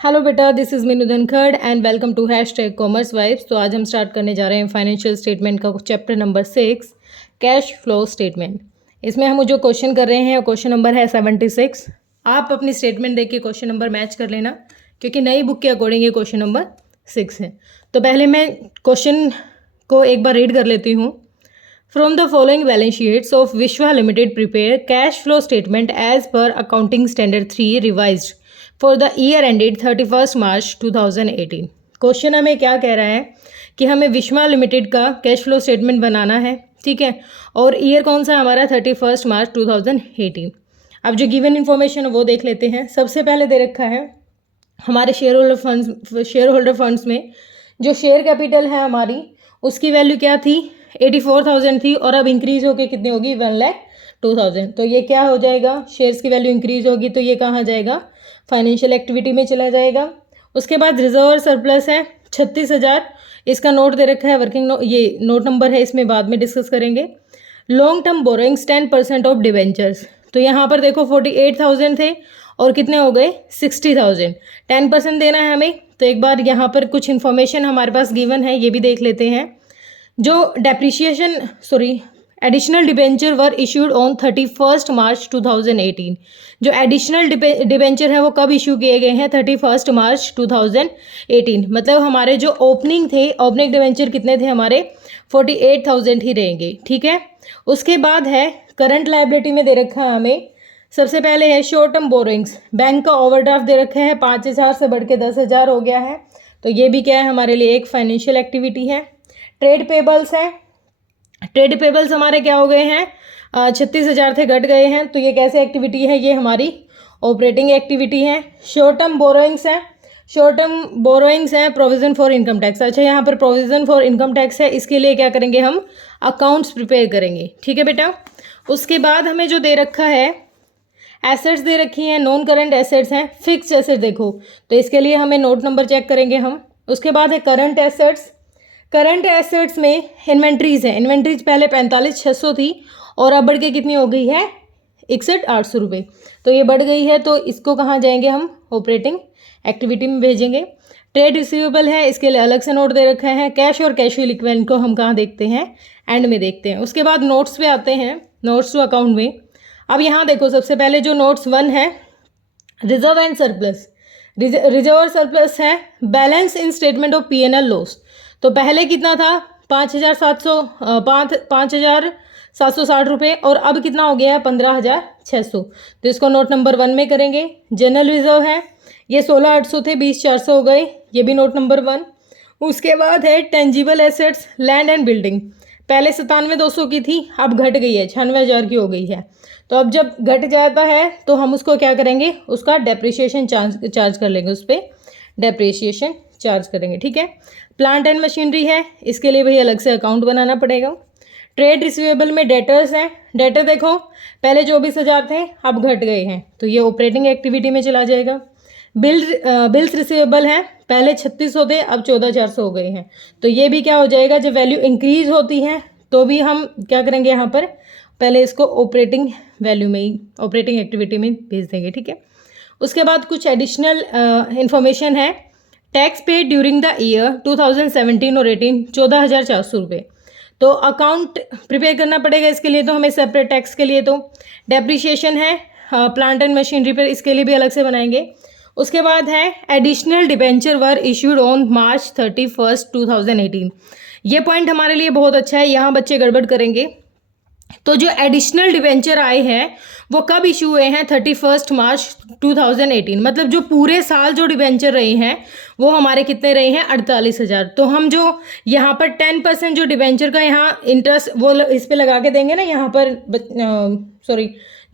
Hello बेटा, this is Meenu Dhankhar and welcome to hashtag commerce vibes. तो आज हम स्टार्ट करने जा रहे हैं फाइनेंशियल स्टेटमेंट का chapter number 6, cash flow statement. इसमें हम जो क्वेश्चन कर रहे हैं क्वेश्चन नंबर है 76। आप अपनी स्टेटमेंट देख के क्वेश्चन नंबर मैच कर लेना, क्योंकि नई बुक के अकॉर्डिंग ये क्वेश्चन नंबर 6 है। तो पहले मैं क्वेश्चन को एक बार रीड कर लेती हूँ। From the following balance sheets of Vishwa Limited, prepare cash flow statement as per Accounting Standard 3 revised for the year ended 31st March 2018। Question हमें क्या कह रहा है कि हमें विश्वा लिमिटेड का कैश फ्लो स्टेटमेंट बनाना है, ठीक है। और ईयर कौन सा हमारा 31 मार्च 2018। अब जो गिवन इन्फॉर्मेशन है वो देख लेते हैं। सबसे पहले दे रखा है हमारे शेयर होल्डर फंड्स में जो शेयर कैपिटल है हमारी, उसकी वैल्यू क्या थी, 84,000 थी, और अब इंक्रीज होके कितनी होगी, 1,02,000। तो ये क्या हो जाएगा, शेयर्स की वैल्यू इंक्रीज होगी तो ये कहाँ जाएगा, फाइनेंशियल एक्टिविटी में चला जाएगा। उसके बाद रिजर्व और सरप्लस है 36,000, इसका नोट दे रखा है वर्किंग नोट, ये नोट नंबर है, इसमें बाद में डिस्कस करेंगे। Long term borrowings 10% of debentures, तो यहाँ पर देखो 48,000 थे और कितने हो गए 60,000। 10% देना है हमें, तो एक बार यहाँ पर कुछ इन्फॉर्मेशन हमारे पास गिवन है, ये भी देख लेते हैं। जो additional debenture were issued on 31 मार्च 2018। जो एडिशनल डिबेंचर है वो कब इशू किए गए हैं, 31 मार्च 2018। मतलब हमारे जो ओपनिंग थे, ओपनिंग डिबेंचर कितने थे हमारे, 48,000 ही रहेंगे, ठीक है। उसके बाद है करंट लायबिलिटी में दे रखा है हमें, सबसे पहले है शॉर्ट टर्म बोरोइंग्स। बैंक का ओवरड्राफ्ट दे रखा है 5,000 से बढ़ के 10,000 हो गया है, तो ये भी क्या है हमारे लिए एक फाइनेंशियल एक्टिविटी है। ट्रेड पेबल्स है, ट्रेड पेबल्स हमारे क्या हो गए हैं, 36,000 थे, घट गए हैं, तो ये कैसे एक्टिविटी है, ये हमारी ऑपरेटिंग एक्टिविटी है। शॉर्ट टर्म बोरोइंग्स है, शॉर्ट टर्म बोरोइंग्स है प्रोविजन फॉर इनकम टैक्स। अच्छा, यहाँ पर प्रोविजन फॉर इनकम टैक्स है, इसके लिए क्या करेंगे, हम अकाउंट्स प्रिपेयर करेंगे, ठीक है बेटा। उसके बाद हमें जो दे रखा है एसेट्स दे रखी हैं, नॉन करंट एसेट्स हैं, फिक्स्ड एसेट्स देखो, तो इसके लिए हमें नोट नंबर चेक करेंगे हम। उसके बाद है करंट एसेट्स। करंट एसेट्स में इन्वेंट्रीज है, इन्वेंट्रीज पहले 45,600 थी और अब बढ़ के कितनी हो गई है, 61,800 रुपये, तो ये बढ़ गई है, तो इसको कहाँ जाएंगे हम, ऑपरेटिंग एक्टिविटी में भेजेंगे। ट्रेड रिसीवेबल है, इसके लिए अलग से नोट दे रखा है। कैश और कैश इक्विवेलेंट को हम कहाँ देखते हैं, एंड में देखते हैं। उसके बाद नोट्स पे आते हैं, नोट्स टू अकाउंट में। अब यहाँ देखो, सबसे पहले जो नोट्स 1 है रिजर्व एंड सरप्लस। रिजर्व और सरप्लस है balance in statement of P&L loss. तो पहले कितना था, 5,760 रुपये, और अब कितना हो गया है, 15,600। तो इसको नोट नंबर 1 में करेंगे। जनरल रिजर्व है, ये 16,800 थे, 20,400 हो गए, ये भी नोट नंबर 1। उसके बाद है tangible assets, land and building. पहले 97,200 की थी, अब घट गई है, 96,000 की हो गई है। तो अब जब घट जाता है तो हम उसको क्या करेंगे, उसका डेप्रिसिएशन चार्ज कर लेंगे, उस पर डेप्रिसिएशन चार्ज करेंगे, ठीक है। प्लांट एंड मशीनरी है, इसके लिए भाई अलग से अकाउंट बनाना पड़ेगा। ट्रेड रिसीवेबल में डेटर्स हैं, डेटर देखो पहले 24,000 थे, अब घट गए हैं, तो ये ऑपरेटिंग एक्टिविटी में चला जाएगा। बिल्स रिसीवेबल हैं, पहले 3600 थे, अब 14,400 हो गए हैं, तो ये भी क्या हो जाएगा, जब वैल्यू इंक्रीज होती है तो भी हम क्या करेंगे, यहाँ पर पहले इसको ऑपरेटिंग वैल्यू में ही, ऑपरेटिंग एक्टिविटी में भेज देंगे, ठीक है। उसके बाद कुछ एडिशनल इन्फॉर्मेशन है। Tax paid during the year 2017 और 18 14,400 रुपये। तो अकाउंट प्रिपेयर करना पड़ेगा इसके लिए, तो हमें सेपरेट टैक्स के लिए। तो डेप्रिसिएशन है प्लांट एंड मशीनरी पर, इसके लिए भी अलग से बनाएंगे। उसके बाद है additional debenture were issued on March 31, 2018। ये पॉइंट हमारे लिए बहुत अच्छा है, यहाँ बच्चे गड़बड़ करेंगे। तो जो एडिशनल डिबेंचर आए हैं वो कब इशू हुए हैं, 31 मार्च 2018। मतलब जो पूरे साल जो डिबेंचर रहे हैं वो हमारे कितने रहे हैं, 48,000। तो हम जो यहाँ पर 10% जो डिबेंचर का यहाँ इंटरेस्ट वो इस पे लगा के देंगे ना, यहाँ पर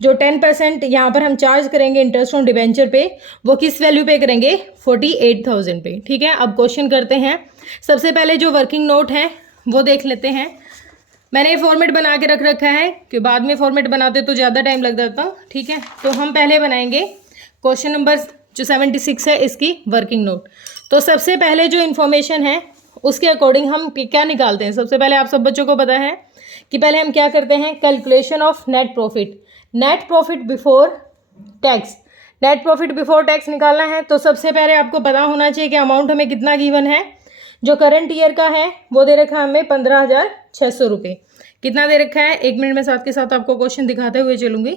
जो 10% यहाँ पर हम चार्ज करेंगे इंटरेस्ट ऑन डिबेंचर पे, वो किस वैल्यू पे करेंगे, 48,000 पे, ठीक है। अब क्वेश्चन करते हैं। सबसे पहले जो वर्किंग नोट है वो देख लेते हैं। मैंने ये फॉर्मेट बना के रख रखा है कि बाद में फॉर्मेट बनाते तो ज़्यादा टाइम लग जाता, ठीक है। तो हम पहले बनाएंगे क्वेश्चन नंबर जो 76 है इसकी वर्किंग नोट। तो सबसे पहले जो इन्फॉर्मेशन है उसके अकॉर्डिंग हम क्या निकालते हैं। सबसे पहले आप सब बच्चों को पता है कि पहले हम क्या करते हैं, calculation of net profit. Net profit before tax, net profit before tax निकालना है तो सबसे पहले आपको पता होना चाहिए कि अमाउंट हमें कितना गिवन है। जो करंट ईयर का है वो दे रखा है हमें 15,600 रुपये। कितना दे रखा है, 1 मिनट में साथ के साथ आपको क्वेश्चन दिखाते हुए चलूंगी,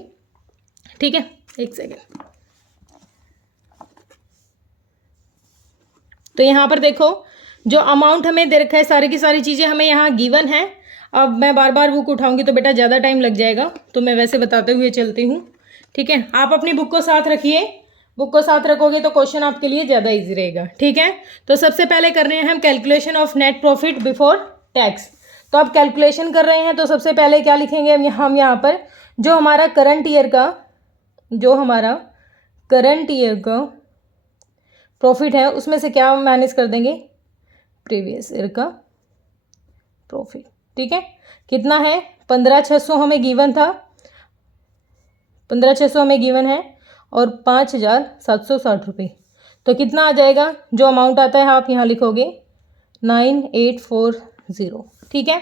ठीक है, 1 सेकेंड। तो यहाँ पर देखो जो अमाउंट हमें दे रखा है, सारी की सारी चीज़ें हमें यहाँ गिवन है। अब मैं बार बार बुक उठाऊंगी तो बेटा ज़्यादा टाइम लग जाएगा, तो मैं वैसे बताते हुए चलती हूँ, ठीक है। आप अपनी बुक को साथ रखिए, बुक को साथ रखोगे तो क्वेश्चन आपके लिए ज़्यादा इजी रहेगा, ठीक है। तो सबसे पहले कर रहे हैं हम calculation of net profit before tax. तो आप कैलकुलेशन कर रहे हैं तो सबसे पहले क्या लिखेंगे हम यहाँ पर, जो हमारा करंट ईयर का प्रॉफिट है उसमें से क्या माइनस कर देंगे, प्रीवियस ईयर का प्रॉफिट, ठीक है। कितना है, 15,600 हमें गिवन था, 15,600 हमें गिवन है और 5,760 रुपये। तो कितना आ जाएगा, जो अमाउंट आता है आप यहाँ लिखोगे 9840, ठीक है।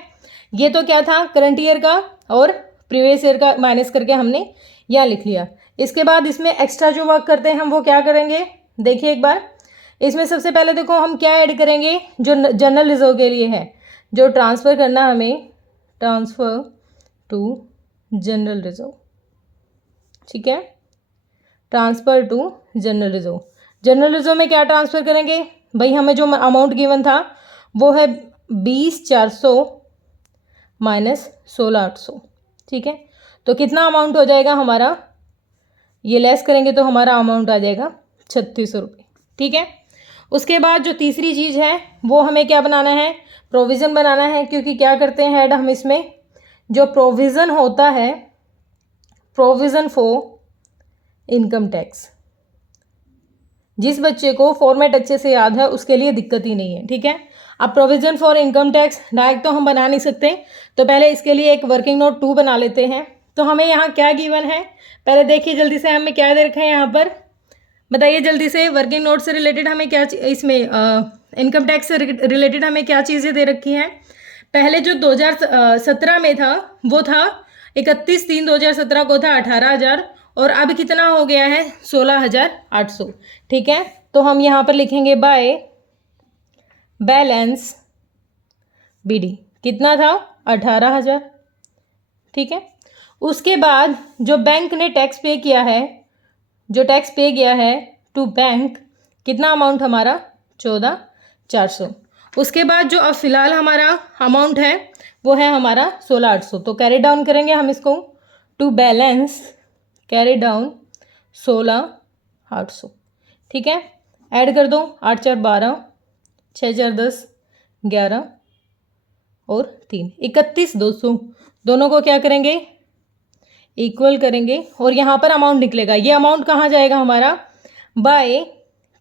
ये तो क्या था, करंट ईयर का और प्रीवियस ईयर का माइनस करके हमने यहाँ लिख लिया। इसके बाद इसमें एक्स्ट्रा जो वर्क करते हैं हम वो क्या करेंगे, देखिए एक बार। इसमें सबसे पहले देखो हम क्या ऐड करेंगे, जो जनरल रिजर्व के लिए है, जो ट्रांसफ़र करना हमें, ट्रांसफ़र टू जनरल रिजर्व, ठीक है, transfer to general reserve. General reserve में क्या ट्रांसफ़र करेंगे भाई, हमें जो अमाउंट गिवन था वो है 20,400 माइनस 16,800, ठीक है। तो कितना अमाउंट हो जाएगा हमारा, ये लेस करेंगे तो हमारा अमाउंट आ जाएगा 3,600 रुपये, ठीक है। उसके बाद जो तीसरी चीज़ है वो हमें क्या बनाना है, प्रोविज़न बनाना है। क्योंकि क्या करते हैं ऐड हम इसमें, जो प्रोविज़न होता है, प्रोविज़न फॉर इनकम टैक्स, जिस बच्चे को फॉर्मेट अच्छे से याद है उसके लिए दिक्कत ही नहीं है, ठीक है। अब provision for income tax direct तो हम बना नहीं सकते, तो पहले इसके लिए एक वर्किंग नोट 2 बना लेते हैं। तो हमें यहाँ क्या गिवन है, पहले देखिए जल्दी से हमें क्या दे रखा है यहाँ पर, बताइए जल्दी से। वर्किंग नोट से रिलेटेड हमें क्या, इसमें इनकम टैक्स से रिलेटेड हमें क्या चीज़ें दे रखी हैं। पहले जो 2017 में था वो था 31/3/2017 को था 18,000 और अब कितना हो गया है 16,800, ठीक है। तो हम यहाँ पर लिखेंगे बाय बैलेंस बीडी, कितना था 18,000, ठीक है। उसके बाद जो बैंक ने टैक्स पे किया है, जो टैक्स पे किया है टू बैंक, कितना अमाउंट हमारा 14,400। उसके बाद जो अब फिलहाल हमारा अमाउंट है वो है हमारा 16,800। तो कैरी डाउन करेंगे हम इसको, टू बैलेंस कैरी डाउन 16,800, ठीक है। ऐड कर दो, 8 4 12, 6 4 10 11 और 3 31,200। दोनों को क्या करेंगे, इक्वल करेंगे और यहाँ पर अमाउंट निकलेगा। ये अमाउंट कहाँ जाएगा हमारा, बाय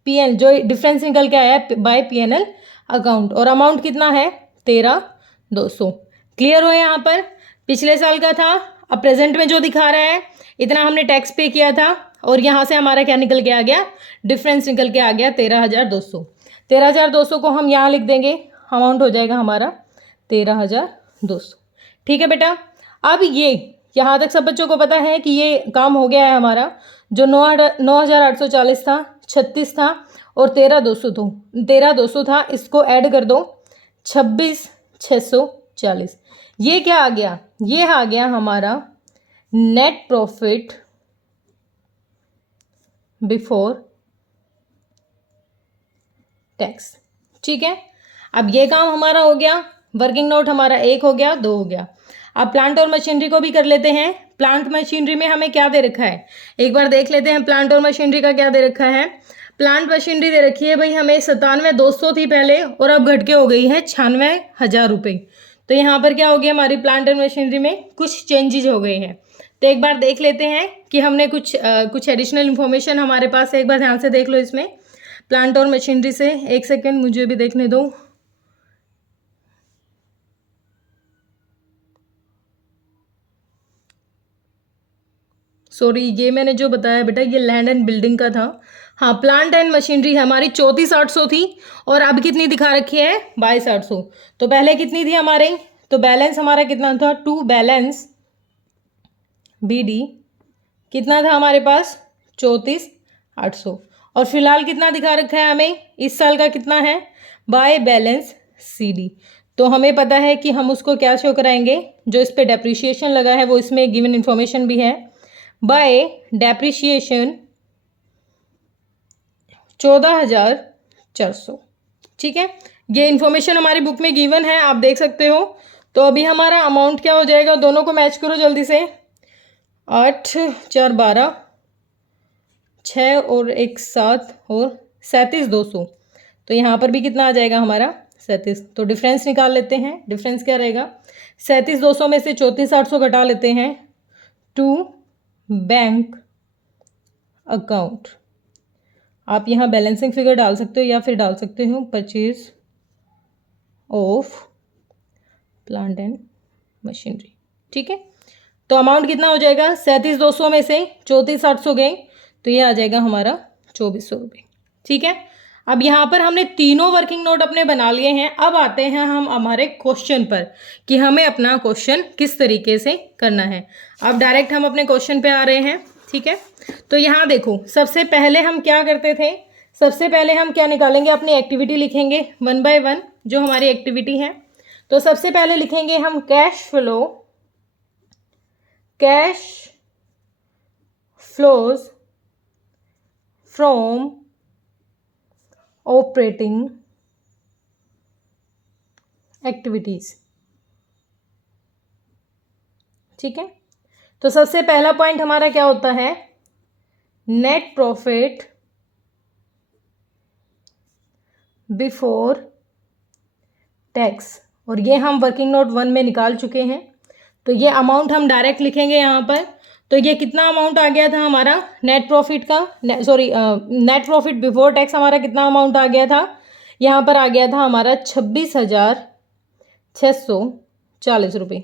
पीएन, जो डिफरेंस निकल के आया है बाय पीएनएल अकाउंट, और अमाउंट कितना है 13,200। क्लियर हो यहाँ पर, पिछले साल का था, अब प्रेजेंट में जो दिखा रहा है इतना हमने टैक्स पे किया था और यहाँ से हमारा क्या निकल के आ गया, डिफरेंस निकल के आ गया 13,200। 13,200 को हम यहाँ लिख देंगे, अमाउंट हो जाएगा हमारा 13,200, ठीक है बेटा। अब ये यहाँ तक सब बच्चों को पता है कि ये काम हो गया है हमारा। जो 9,840 था, 36 था और 13,200 था, इसको ऐड कर दो 26,640। ये क्या आ गया, ये आ गया हमारा नेट प्रॉफिट बिफोर टैक्स, ठीक है। अब ये काम हमारा हो गया, वर्किंग नोट हमारा 1 हो गया, 2 हो गया। अब प्लांट और मशीनरी को भी कर लेते हैं। प्लांट मशीनरी में हमें क्या दे रखा है, एक बार देख लेते हैं प्लांट और मशीनरी का क्या दे रखा है। प्लांट मशीनरी दे रखी है भाई हमें 97,200 थी पहले और अब घट के हो गई है 96,000 रुपये। तो यहाँ पर क्या हो गया, हमारी प्लांट और मशीनरी में कुछ चेंजेज हो गए हैं। तो एक बार देख लेते हैं कि हमने कुछ एडिशनल इन्फॉर्मेशन हमारे पास है, एक बार ध्यान से देख लो इसमें प्लांट और मशीनरी से। 1 सेकेंड मुझे भी देखने दो। सॉरी, ये मैंने जो बताया बेटा ये लैंड एंड बिल्डिंग का था। हाँ, प्लांट एंड मशीनरी हमारी 34,800 थी और अब कितनी दिखा रखी है 22,800। तो पहले कितनी थी हमारी, तो बैलेंस हमारा कितना था, टू बैलेंस बीडी कितना था हमारे पास 34,800, 800। और फिलहाल कितना दिखा रखा है हमें, इस साल का कितना है, बाय बैलेंस CD। तो हमें पता है कि हम उसको क्या शो कराएंगे, जो इस पे डेप्रिसिएशन लगा है वो इसमें गिवन इन्फॉर्मेशन भी है, बाय डेप्रिसिएशन 14,400। ठीक है, ये इन्फॉर्मेशन हमारी बुक में गिवन है, आप देख सकते हो। तो अभी हमारा अमाउंट क्या हो जाएगा, दोनों को मैच करो जल्दी से, 8 4 12, 6 और 1 7 और 37,200। तो यहाँ पर भी कितना आ जाएगा हमारा 37। तो डिफरेंस निकाल लेते हैं, डिफरेंस क्या रहेगा, 37,200 में से 34,800 घटा लेते हैं, टू बैंक अकाउंट। आप यहाँ बैलेंसिंग फिगर डाल सकते हो या फिर डाल सकते हो purchase of plant and machinery. ठीक है, तो अमाउंट कितना हो जाएगा, 37,200 में से 34,800 गए तो ये आ जाएगा हमारा 2,400 रुपये। ठीक है, अब यहाँ पर हमने तीनों वर्किंग नोट अपने बना लिए हैं। अब आते हैं हम हमारे क्वेश्चन पर कि हमें अपना क्वेश्चन किस तरीके से करना है। अब डायरेक्ट हम अपने क्वेश्चन पे आ रहे हैं। ठीक है, तो यहाँ देखो, सबसे पहले हम क्या करते थे, सबसे पहले हम क्या निकालेंगे, अपनी एक्टिविटी लिखेंगे 1 बाय 1 जो हमारी एक्टिविटी है। तो सबसे पहले लिखेंगे हम cash flows from operating activities. ठीक है, तो सबसे पहला पॉइंट हमारा क्या होता है, नेट प्रॉफिट बिफोर टैक्स, और ये हम वर्किंग नोट 1 में निकाल चुके हैं। तो ये अमाउंट हम डायरेक्ट लिखेंगे यहाँ पर। तो ये कितना अमाउंट आ गया था हमारा नेट प्रॉफिट का, नेट प्रॉफिट बिफोर टैक्स हमारा कितना अमाउंट आ गया था, यहाँ पर आ गया था हमारा 26,640 रुपये।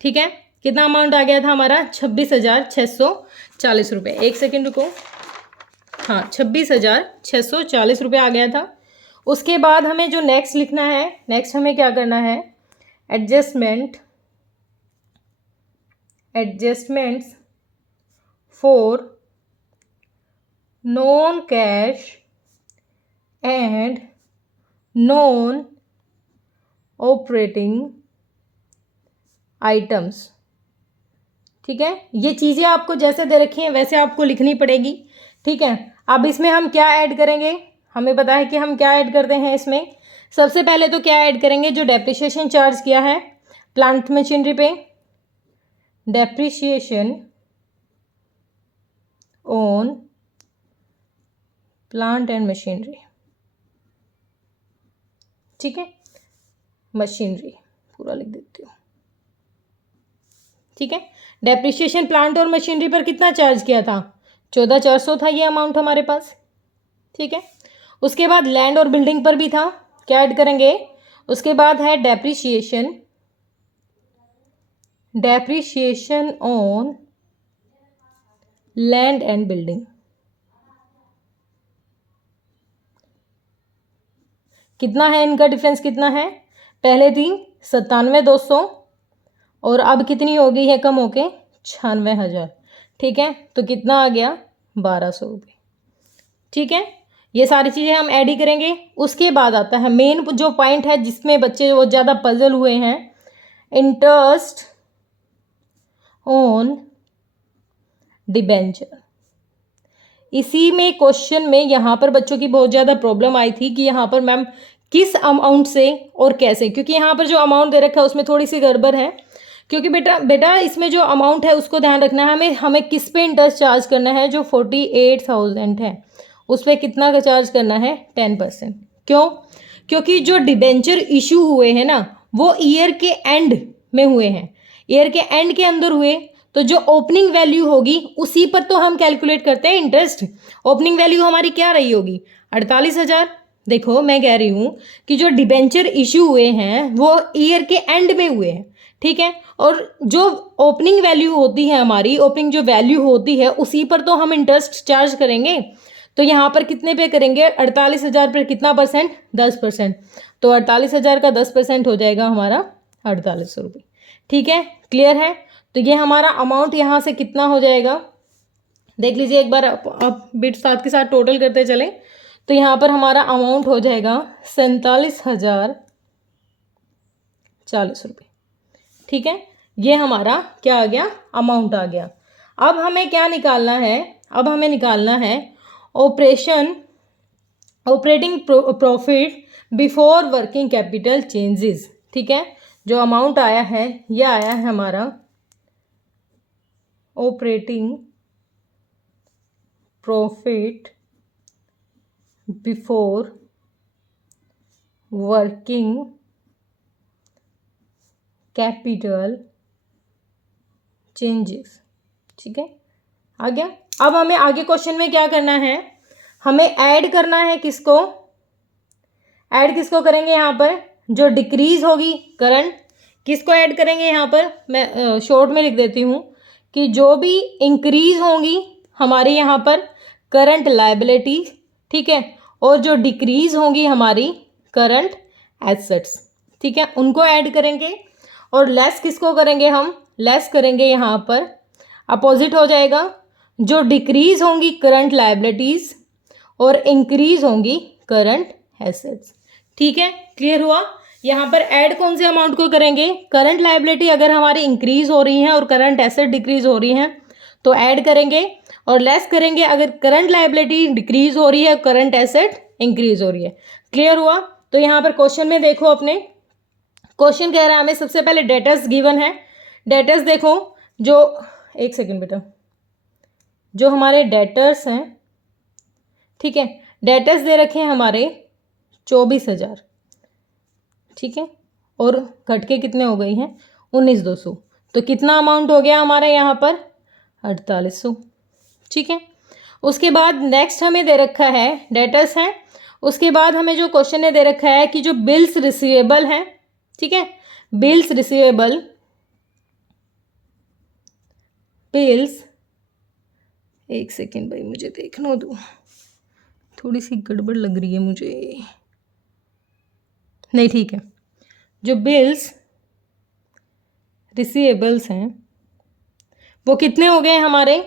ठीक है, कितना अमाउंट आ गया था हमारा, 26,640 रुपये। एक सेकेंड रुको, हाँ 26,640 रुपये आ गया था। उसके बाद हमें जो नेक्स्ट लिखना है, नेक्स्ट हमें क्या करना है, adjustments for non cash and non operating items. ठीक है, ये चीज़ें आपको जैसे दे रखी हैं वैसे आपको लिखनी पड़ेगी। ठीक है, अब इसमें हम क्या ऐड करेंगे, हमें पता है कि हम क्या ऐड करते हैं इसमें। सबसे पहले तो क्या ऐड करेंगे, जो डेप्रिसिएशन चार्ज किया है प्लांट मशीनरी पे, depreciation on plant and machinery. ठीक है, मशीनरी पूरा लिख देती हूँ। ठीक है, डेप्रिसिएशन प्लांट और मशीनरी पर कितना चार्ज किया था, 14,400 था ये अमाउंट हमारे पास। ठीक है, उसके बाद लैंड और बिल्डिंग पर भी था, क्या ऐड करेंगे, उसके बाद है depreciation on land and building. कितना है इनका डिफरेंस, कितना है, पहले थी 97,200 और अब कितनी हो गई है कम होके 96,000। ठीक है, तो कितना आ गया 1,200 रुपये। ठीक है, ये सारी चीज़ें हम ऐड ही करेंगे। उसके बाद आता है मेन जो पॉइंट है जिसमें बच्चे बहुत ज़्यादा पजल हुए हैं, इंटरेस्ट ऑन डिबेंचर। इसी में क्वेश्चन में यहाँ पर बच्चों की बहुत ज़्यादा प्रॉब्लम आई थी कि यहाँ पर मैम किस अमाउंट से और कैसे, क्योंकि यहाँ पर जो अमाउंट दे रखा है उसमें थोड़ी सी गड़बड़ है। क्योंकि बेटा इसमें जो अमाउंट है उसको ध्यान रखना है, हमें किस पे इंटरेस्ट चार्ज करना है, जो 48,000 है उस पर कितना का चार्ज करना है, 10%। क्यों, क्योंकि जो डिबेंचर इशू हुए हैं ना वो ईयर के एंड में हुए हैं, ईयर के एंड के अंदर हुए, तो जो ओपनिंग वैल्यू होगी उसी पर तो हम कैलकुलेट करते हैं इंटरेस्ट। ओपनिंग वैल्यू हमारी क्या रही होगी, 48,000। देखो मैं कह रही हूँ कि जो डिबेंचर इशू हुए हैं वो ईयर के एंड में हुए हैं। ठीक है, और जो ओपनिंग वैल्यू होती है हमारी, ओपनिंग जो वैल्यू होती है उसी पर तो हम इंटरेस्ट चार्ज करेंगे। तो यहाँ पर कितने पे करेंगे, 48,000 पर कितना परसेंट, 10%। तो 48,000 का 10% हो जाएगा हमारा 4,800 रुपये। ठीक है, क्लियर है। तो ये हमारा अमाउंट यहाँ से कितना हो जाएगा, देख लीजिए एक बार, आप बिट साथ के साथ टोटल करते चलें तो यहाँ पर हमारा अमाउंट हो जाएगा 47,040 रुपये। ठीक है, ये हमारा क्या आ गया, अमाउंट आ गया। अब हमें क्या निकालना है, अब हमें निकालना है operating profit before working capital changes. ठीक है, जो अमाउंट आया है ये आया है हमारा operating profit before working capital changes. ठीक है, आ गया। अब हमें आगे क्वेश्चन में क्या करना है, हमें ऐड करना है, किसको ऐड किसको करेंगे, यहाँ पर जो डिक्रीज होगी करंट, किसको ऐड करेंगे, यहाँ पर मैं शॉर्ट में लिख देती हूँ कि जो भी इंक्रीज होंगी हमारी यहाँ पर करंट लायबिलिटी, ठीक है, और जो डिक्रीज होंगी हमारी करंट एसेट्स, ठीक है, उनको ऐड करेंगे। और लेस किसको करेंगे, हम लेस करेंगे यहाँ पर अपोजिट हो जाएगा, जो डिक्रीज होंगी करंट लायबिलिटीज और इंक्रीज होंगी करंट एसेट्स। ठीक है, क्लियर हुआ। यहाँ पर ऐड कौन से अमाउंट को करेंगे, करंट लायबिलिटी अगर हमारी इंक्रीज हो रही हैं और करंट एसेट डिक्रीज हो रही हैं तो ऐड करेंगे, और लेस करेंगे अगर करंट लायबिलिटी डिक्रीज हो रही है, करंट एसेट इंक्रीज हो रही है। क्लियर हुआ। तो यहाँ पर क्वेश्चन में देखो, अपने क्वेश्चन कह रहा है हमें सबसे पहले डेटर्स गिवन है। डेटर्स देखो, जो एक सेकेंड बेटा, जो हमारे डेटर्स हैं, ठीक है, डेटर्स दे रखे हैं हमारे 24,000, ठीक है, और घट के कितने हो गई हैं 19,200, तो कितना अमाउंट हो गया हमारा यहाँ पर 4800। ठीक है, उसके बाद नेक्स्ट हमें दे रखा है डेटर्स हैं, उसके बाद हमें जो क्वेश्चन ने दे रखा है कि जो बिल्स रिसीवेबल हैं, ठीक है, बिल्स रिसीवेबल, बिल्स, एक सेकेंड भाई मुझे देखने दो, थोड़ी सी गड़बड़ लग रही है मुझे, नहीं ठीक है, जो बिल्स रिसीवेबल्स हैं वो कितने हो गए हमारे,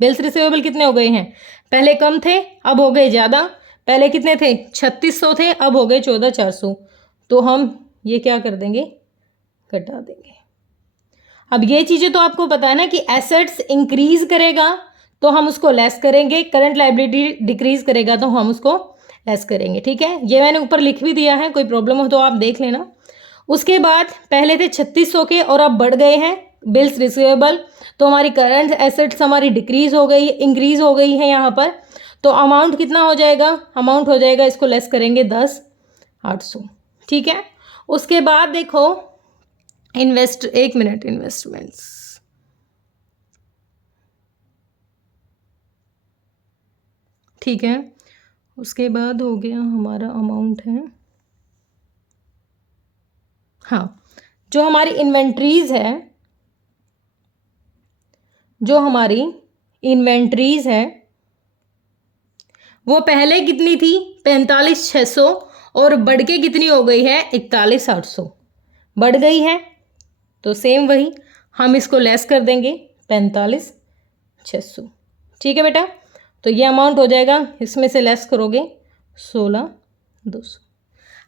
बिल्स रिसीवेबल कितने हो गए हैं, पहले कम थे अब हो गए ज़्यादा, पहले कितने थे 3600 थे अब हो गए 14,400, तो हम ये क्या कर देंगे, घटा देंगे। अब ये चीज़ें तो आपको पता है ना कि एसेट्स इंक्रीज करेगा तो हम उसको लेस करेंगे, करंट लायबिलिटी डिक्रीज करेगा तो हम उसको लेस करेंगे। ठीक है, ये मैंने ऊपर लिख भी दिया है, कोई प्रॉब्लम हो तो आप देख लेना। उसके बाद पहले थे 3600 के और अब बढ़ गए हैं बिल्स रिसीवेबल, तो हमारी करंट एसेट्स हमारी डिक्रीज हो गई, इंक्रीज हो गई है यहाँ पर, तो अमाउंट कितना हो जाएगा, अमाउंट हो जाएगा, इसको लेस करेंगे 10,800। ठीक है, उसके बाद देखो एक मिनट, इन्वेस्टमेंट्स, ठीक है, उसके बाद हो गया हमारा अमाउंट है, हाँ, जो हमारी इन्वेंट्रीज है, जो हमारी इन्वेंट्रीज है वो पहले कितनी थी 45,600 और बढ़ के कितनी हो गई है 41,800, बढ़ गई है, तो सेम वही हम इसको लेस कर देंगे 45,600। ठीक है बेटा, तो ये अमाउंट हो जाएगा, इसमें से लेस करोगे 16,200।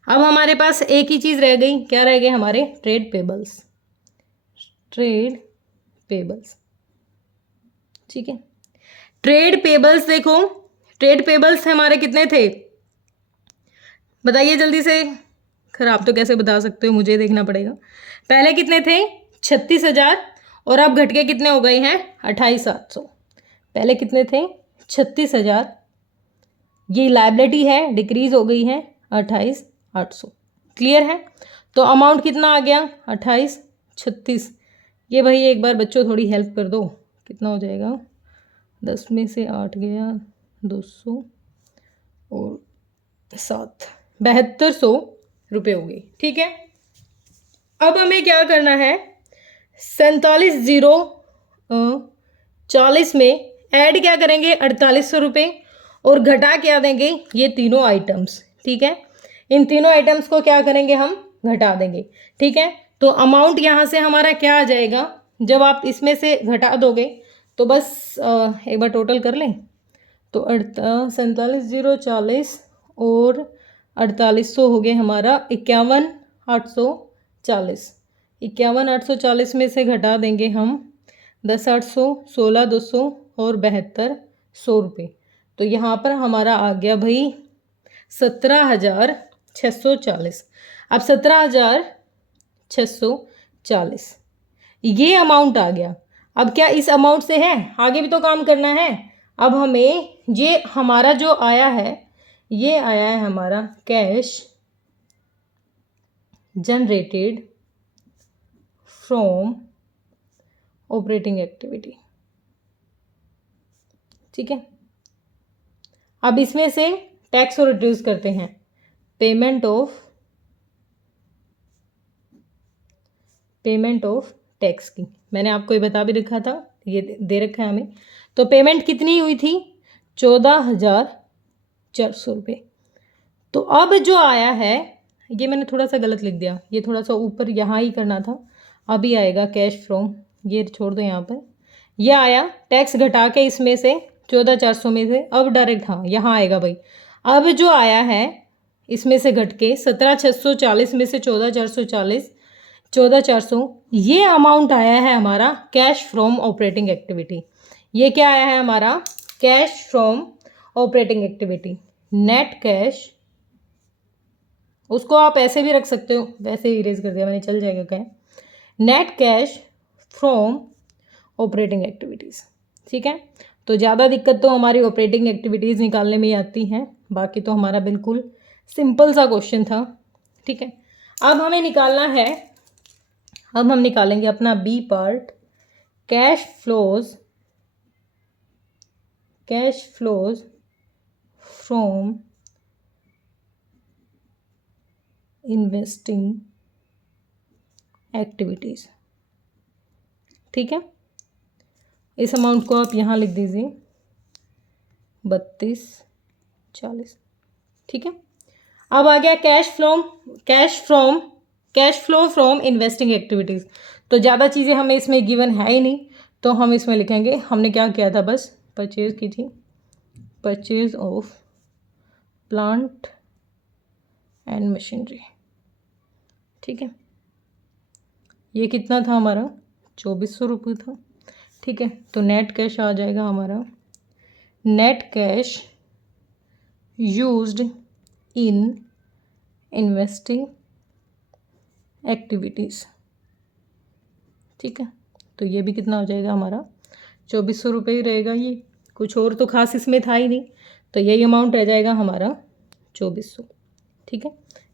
अब हमारे पास एक ही चीज़ रह गई, क्या रह गए हमारे ट्रेड पेबल्स, ट्रेड पेबल्स। ठीक है, ट्रेड पेबल्स देखो, ट्रेड पेबल्स हमारे कितने थे बताइए जल्दी से, खराब तो कैसे बता सकते हो, मुझे देखना पड़ेगा। पहले कितने थे 36,000 और अब घट के कितने हो गए हैं 28,700। पहले कितने थे 36,000, ये लायबिलिटी है डिक्रीज हो गई है 28,800। क्लियर है, तो अमाउंट कितना आ गया 28,36। ये भाई एक बार बच्चों थोड़ी हेल्प कर दो, कितना हो जाएगा, 10 में से 8 गया 200 और 7, 7200 रुपये हो गई। ठीक है, अब हमें क्या करना है 47,040 में ऐड क्या करेंगे 4800 रुपये और घटा क्या देंगे ये तीनों आइटम्स। ठीक है, इन तीनों आइटम्स को क्या करेंगे हम घटा देंगे। ठीक है, तो अमाउंट यहाँ से हमारा क्या आ जाएगा, जब आप इसमें से घटा दोगे तो बस एक बार टोटल कर लें तो 47,040 और 4800 हो गए हमारा 51,840। 51,840 में से घटा देंगे हम 10,800, 16,200 और 72,100 रुपये। तो यहाँ पर हमारा आ गया भाई 17,640। अब 17,640 ये अमाउंट आ गया। अब क्या इस अमाउंट से है, आगे भी तो काम करना है। अब हमें ये हमारा जो आया है, ये आया है हमारा cash generated from operating activity. ठीक है, अब इसमें से टैक्स को रिड्यूस करते हैं। पेमेंट ऑफ टैक्स की मैंने आपको ये बता भी रखा था, ये दे रखा है हमें। तो पेमेंट कितनी हुई थी, 14,400 रुपये। तो अब जो आया है, ये मैंने थोड़ा सा गलत लिख दिया, ये थोड़ा सा ऊपर यहाँ ही करना था। अभी आएगा कैश फ्रॉम, ये छोड़ दो यहाँ पर, यह आया टैक्स घटा के इसमें से 14,400 में से। अब डायरेक्ट हाँ यहाँ आएगा भाई। अब जो आया है इसमें से घट के 17,640 में से 14,400 ये अमाउंट आया है हमारा कैश फ्रॉम ऑपरेटिंग एक्टिविटी। ये क्या आया है हमारा, cash from operating activity. Net cash, उसको आप ऐसे भी रख सकते हो, वैसे इरेज कर दिया मैंने, चल जाएगा क्या। Net cash from operating activities. ठीक है, तो ज़्यादा दिक्कत तो हमारी ऑपरेटिंग एक्टिविटीज़ निकालने में ही आती हैं, बाकी तो हमारा बिल्कुल सिंपल सा क्वेश्चन था। ठीक है, अब हमें निकालना है, अब हम निकालेंगे अपना B part, cash flows from investing activities. ठीक है, इस अमाउंट को आप यहाँ लिख दीजिए 32,40। ठीक है, अब आ गया cash flow from investing activities. तो ज़्यादा चीज़ें हमें इसमें गिवन है ही नहीं, तो हम इसमें लिखेंगे हमने क्या किया था, बस परचेज की थी, purchase of plant and machinery. ठीक है, ये कितना था हमारा, 2,400 रुपये था। ठीक है, तो नेट कैश आ जाएगा हमारा, net cash used in investing activities. ठीक है, तो ये भी कितना हो जाएगा हमारा, 2,400 रुपये ही रहेगा। ये कुछ और तो खास इसमें था ही नहीं, तो यही अमाउंट रह जाएगा हमारा 2,400। ठीक है,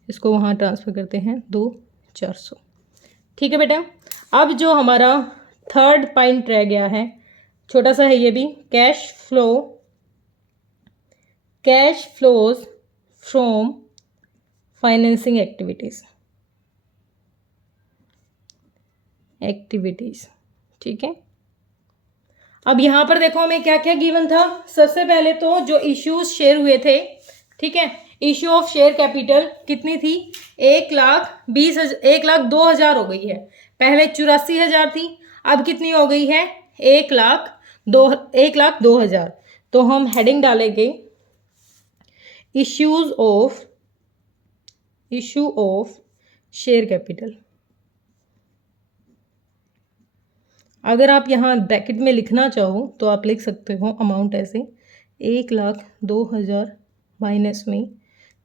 इसको वहाँ ट्रांसफ़र करते हैं 2,400। ठीक है बेटा, अब जो हमारा थर्ड पॉइंट रह गया है, छोटा सा है ये भी, cash flows from financing activities. ठीक है, अब यहाँ पर देखो हमें क्या क्या गिवन था। सबसे पहले तो जो इश्यूज शेयर हुए थे, ठीक है, इश्यू ऑफ शेयर कैपिटल कितनी थी, 1,02,000 हो गई है। पहले 84,000 थी, अब कितनी हो गई है, 1,02,000। तो हम हेडिंग डालेंगे इश्यू ऑफ शेयर कैपिटल। अगर आप यहाँ ब्रैकेट में लिखना चाहो तो आप लिख सकते हो अमाउंट ऐसे, 1,02,000 माइनस में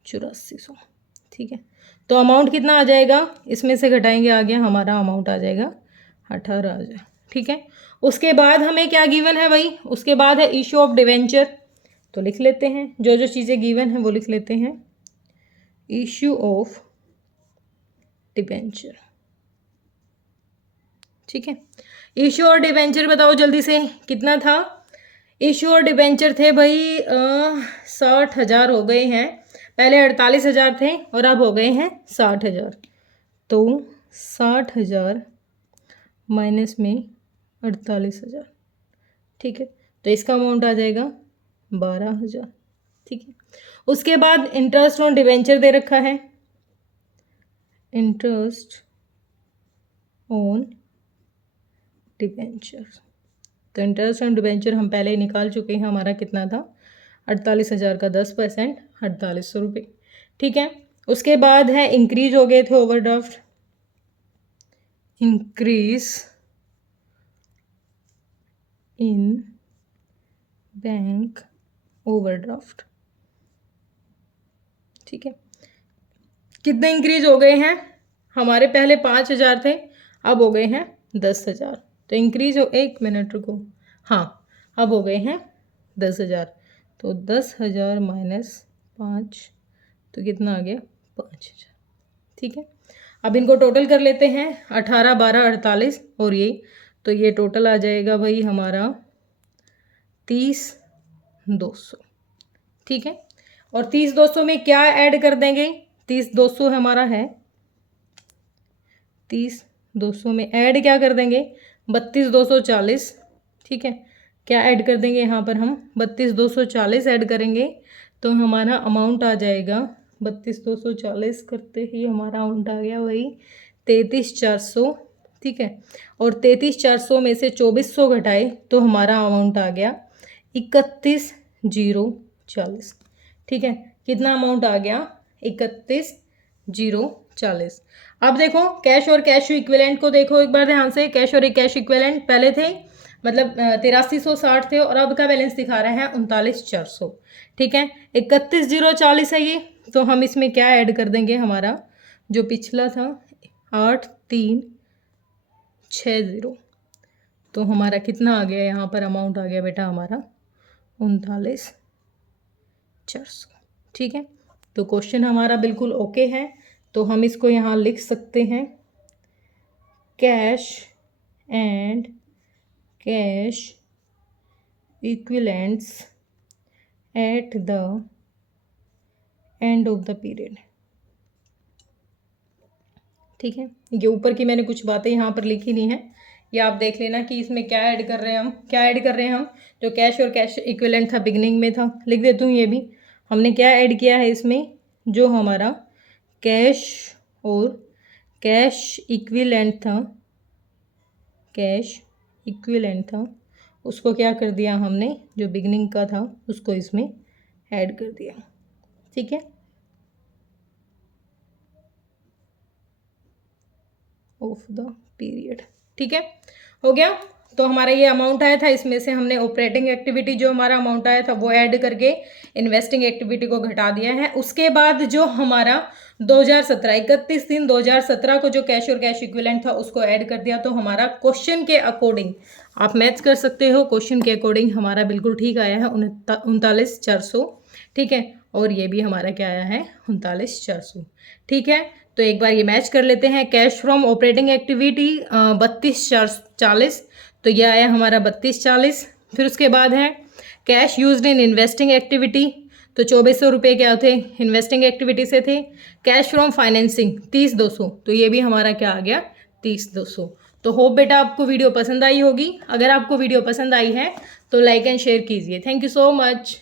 8400। ठीक है, तो अमाउंट कितना आ जाएगा, इसमें से घटाएंगे, आ गया हमारा अमाउंट आ जाएगा 18,000। ठीक है, उसके बाद हमें क्या गिवन है भाई, उसके बाद है इशू ऑफ डिवेंचर। तो लिख लेते हैं, जो जो चीज़ें गिवन हैं वो लिख लेते हैं, इशू ऑफ डिवेंचर। ठीक है, इशू और डिवेंचर बताओ जल्दी से कितना था। इशू और डिवेंचर थे भाई 60,000 हो गए हैं, पहले 48,000 थे और अब हो गए हैं 60,000। तो 60,000 माइनस में 48,000। ठीक है, तो इसका अमाउंट आ जाएगा 12,000। ठीक है, उसके बाद इंटरेस्ट ऑन डिवेंचर दे रखा है, इंटरेस्ट ऑन डिवेंचर। तो इंटरेस्ट ऑन डिबेंचर हम पहले ही निकाल चुके हैं, हमारा कितना था 48,000 का 10% 4800 रुपये। ठीक है, उसके बाद है इंक्रीज हो गए थे overdraft, increase in bank overdraft. ठीक है, कितने इंक्रीज हो गए हैं, हमारे पहले 5,000 थे, अब हो गए हैं 10,000। तो इंक्रीज हो, 1 मिनट रुको, हाँ अब हो गए हैं 10,000। तो 10,000 माइनस 5 तो कितना आ गया 5,000। ठीक है, अब इनको टोटल कर लेते हैं, 18, 12, 48 और ये, तो ये टोटल आ जाएगा भाई हमारा 30,200। ठीक है, और 30,200 में क्या ऐड कर देंगे, 30,200 हमारा है, 30,200 में ऐड क्या कर देंगे 32,240। ठीक है, क्या ऐड कर देंगे यहाँ पर हम 32,240 ऐड करेंगे, तो हमारा अमाउंट आ जाएगा 32,240 करते ही हमारा अमाउंट आ गया वही 33,400। ठीक है, और 33,400 में से 2,400 घटाए तो हमारा अमाउंट आ गया 31,040। ठीक है, कितना अमाउंट आ गया 31,040। अब देखो कैश और कैश इक्विवेलेंट को देखो एक बार ध्यान से, कैश और कैश इक्विवेलेंट पहले थे मतलब 8360 थे और अब का बैलेंस दिखा रहा है 39,400। ठीक है, 31,040 है ये, तो हम इसमें क्या ऐड कर देंगे, हमारा जो पिछला था 8,360, तो हमारा कितना आ गया यहाँ पर अमाउंट आ गया बेटा हमारा 39,400। ठीक है, तो क्वेश्चन हमारा बिल्कुल ओके है, तो हम इसको यहाँ लिख सकते हैं, cash and cash equivalents at the end of the period. ठीक है, ये ऊपर की मैंने कुछ बातें यहाँ पर लिखी नहीं है, ये आप देख लेना कि इसमें क्या ऐड कर रहे हैं हम, क्या ऐड कर रहे हैं हम, जो कैश और कैश इक्विवेलेंट था बिगनिंग में था, लिख देती हूँ ये भी, हमने क्या ऐड किया है इसमें, जो हमारा कैश और कैश इक्विवेलेंट था, कैश इक्विवेलेंट था उसको क्या कर दिया हमने, जो बिगनिंग का था उसको इसमें ऐड कर दिया। ठीक है, ऑफ द पीरियड। ठीक है, हो गया, तो हमारा ये अमाउंट आया था, इसमें से हमने ऑपरेटिंग एक्टिविटी जो हमारा अमाउंट आया था वो ऐड करके इन्वेस्टिंग एक्टिविटी को घटा दिया है। उसके बाद जो हमारा 2017 31/3/2017 को जो कैश और कैश इक्विवेलेंट था उसको ऐड कर दिया, तो हमारा क्वेश्चन के अकॉर्डिंग आप मैच कर सकते हो, क्वेश्चन के अकॉर्डिंग हमारा बिल्कुल ठीक आया है 39,400। ठीक है, और ये भी हमारा क्या आया है 39,400। ठीक है, तो एक बार ये मैच कर लेते हैं, कैश फ्रॉम ऑपरेटिंग एक्टिविटी 32,440, तो ये आया हमारा 32,40। फिर उसके बाद है cash used in investing activity, तो 2,400 रुपये क्या थे इन्वेस्टिंग एक्टिविटी से थे। कैश फ्रॉम फाइनेंसिंग 30,200, तो ये भी हमारा क्या आ गया 30,200। तो होप बेटा आपको वीडियो पसंद आई होगी, अगर आपको वीडियो पसंद आई है तो लाइक एंड शेयर कीजिए। Thank you so much.